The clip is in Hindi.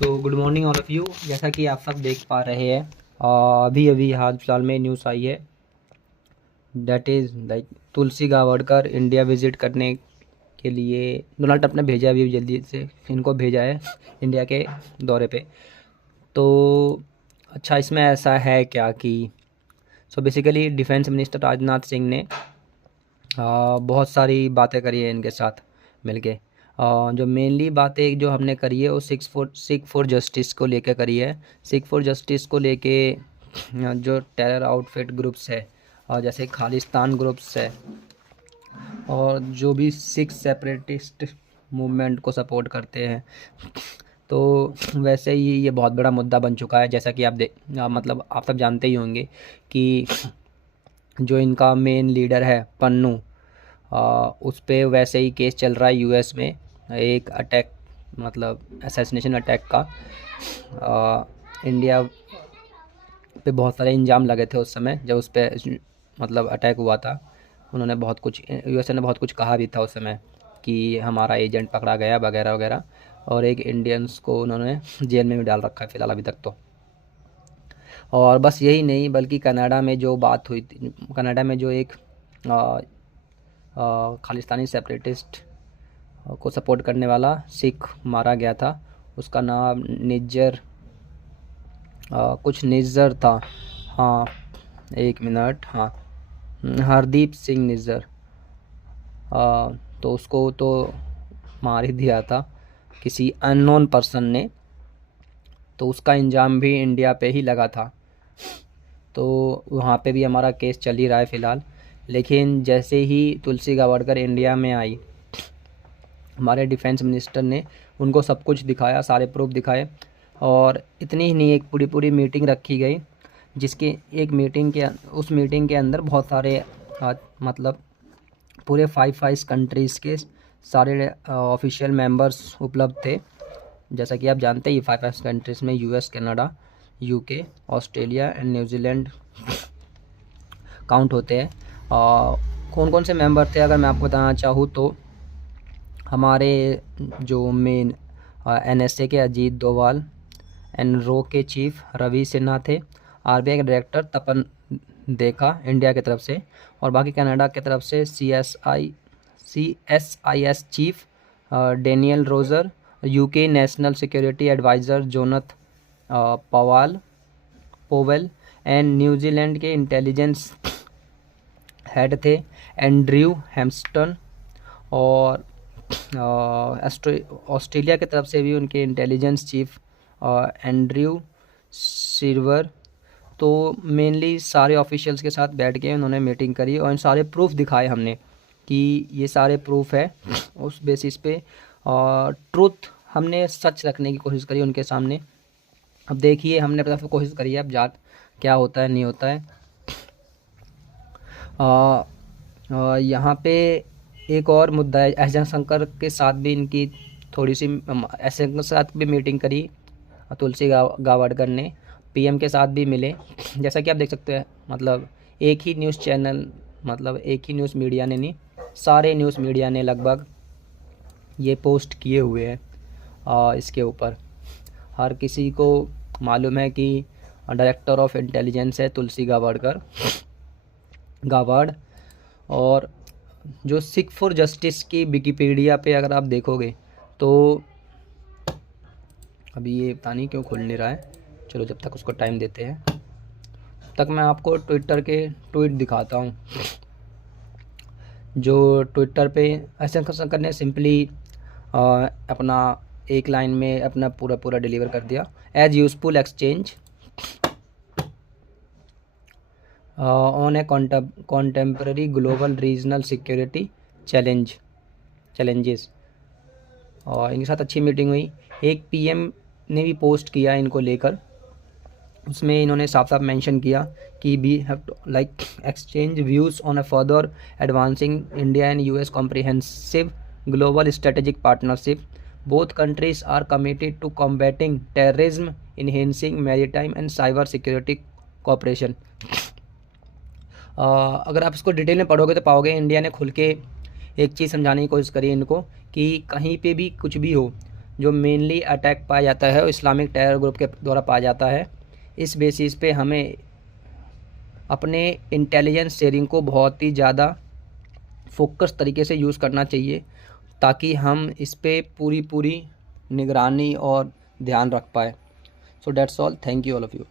So good morning all of you. जैसा कि आप सब देख पा रहे हैं, अभी अभी हाल फिलहाल में न्यूज़ आई है, दैट इज़ लाइक तुलसी गावड़कर इंडिया विज़िट करने के लिए डोनाल्ड ट्रंप ने भेजा, अभी जल्दी से इनको भेजा है इंडिया के दौरे पे। तो अच्छा, इसमें ऐसा है क्या कि basically defence minister Rajnath Singh ने बहुत सारी बातें करी है इनके साथ मिलके। जो मेनली बातें जो हमने करी है वो सिख फॉर जस्टिस को लेके करी है। सिख फॉर जस्टिस को लेके जो टेरर आउटफिट ग्रुप्स है और जैसे खालिस्तान ग्रुप्स है और जो भी सिख सेपरेटिस्ट मूवमेंट को सपोर्ट करते हैं, तो वैसे ही ये बहुत बड़ा मुद्दा बन चुका है। जैसा कि मतलब आप सब जानते ही होंगे कि जो इनका मेन लीडर है पन्नू, उस पे वैसे ही केस चल रहा है यूएस में, एक अटैक मतलब असैसिनेशन अटैक का। इंडिया पे बहुत सारे इल्ज़ाम लगे थे उस समय जब उस पर मतलब अटैक हुआ था। उन्होंने बहुत कुछ, यूएसए ने बहुत कुछ कहा भी था उस समय कि हमारा एजेंट पकड़ा गया वगैरह वगैरह, और एक इंडियंस को उन्होंने जेल में भी डाल रखा है फ़िलहाल अभी तक तो। और बस यही नहीं बल्कि कनाडा में जो बात हुई थी, कनाडा में जो एक खालिस्तानी सेपरेटिस्ट को सपोर्ट करने वाला सिख मारा गया था, उसका नाम निज्जर कुछ निज्जर था। हाँ, एक मिनट, हाँ, हरदीप सिंह निज्जर। तो उसको तो मार ही दिया था किसी अननोन पर्सन ने, तो उसका इल्ज़ाम भी इंडिया पे ही लगा था। तो वहाँ पे भी हमारा केस चल ही रहा है फ़िलहाल। लेकिन जैसे ही तुलसी गावड़कर इंडिया में आई, हमारे डिफेंस मिनिस्टर ने उनको सब कुछ दिखाया, सारे प्रूफ दिखाए। और इतनी ही नहीं, एक पूरी मीटिंग रखी गई जिसकी उस मीटिंग के अंदर बहुत सारे मतलब पूरे 5 कंट्रीज़ के सारे ऑफिशियल मेंबर्स उपलब्ध थे। जैसा कि आप जानते ही 5 कंट्रीज़ में US, Canada, UK, Australia and New Zealand count होते हैं। कौन कौन से मेंबर थे अगर मैं आपको बताना चाहूँ तो हमारे जो मेन एनएसए के अजीत डोभाल, एनरो के चीफ रवि सिन्हा थे, आरबीआई के डायरेक्टर तपन देखा इंडिया की तरफ से, और बाकी कनाडा की तरफ से CSIS chief Daniel Roger, UK national security adviser Jonathan Powell and New Zealand के इंटेलिजेंस हेड थे एंड्रयू हैम्स्टन, और ऑस्ट्रेलिया की तरफ से भी उनके इंटेलिजेंस चीफ एंड्रयू सिल्वर। तो मेनली सारे ऑफिशियल्स के साथ बैठ के उन्होंने मीटिंग करी और इन सारे प्रूफ दिखाए हमने कि ये सारे प्रूफ है। उस बेसिस पे ट्रुथ हमने सच रखने की कोशिश करी उनके सामने। अब देखिए, हमने अपनी तरफ से कोशिश करी है, अब जात क्या होता है नहीं होता है। यहाँ पे एक और मुद्दा है, एस जयशंकर के साथ भी इनकी थोड़ी सी, एस जयशंकर के साथ भी मीटिंग करी तुलसी गावड़कर ने, पीएम के साथ भी मिले। जैसा कि आप देख सकते हैं, मतलब एक ही न्यूज़ चैनल, मतलब एक ही न्यूज़ मीडिया ने नहीं, सारे न्यूज़ मीडिया ने लगभग ये पोस्ट किए हुए हैं। इसके ऊपर हर किसी को मालूम है कि डायरेक्टर ऑफ इंटेलिजेंस है तुलसी गावड़। और जो सिख फॉर जस्टिस की विकिपीडिया पे अगर आप देखोगे तो अभी ये पता नहीं क्यों खुल नहीं रहा है, चलो जब तक उसको टाइम देते हैं तब तक मैं आपको ट्विटर के ट्वीट दिखाता हूँ। जो ट्विटर पे ऐसे शंकर ने सिंपली अपना एक लाइन में अपना पूरा डिलीवर कर दिया, as useful exchange on a contemporary global regional security challenges. और इनके साथ अच्छी मीटिंग हुई। एक पीएम ने भी पोस्ट किया इनको लेकर, उसमें इन्होंने साफ साफ मेंशन किया कि we have to like exchange views on a further advancing India and US comprehensive global strategic partnership. Both countries are committed to combating terrorism, enhancing maritime and cyber security cooperation. अगर आप इसको डिटेल में पढ़ोगे तो पाओगे इंडिया ने खुल के एक चीज़ समझाने की कोशिश करी इनको कि कहीं पे भी कुछ भी हो, जो मेनली अटैक पाया जाता है वो इस्लामिक टेरर ग्रुप के द्वारा पाया जाता है। इस बेसिस पे हमें अपने इंटेलिजेंस शेयरिंग को बहुत ही ज़्यादा फोकस तरीके से यूज़ करना चाहिए, ताकि हम इस पे पूरी निगरानी और ध्यान रख पाए। So that's all, thank you all of you.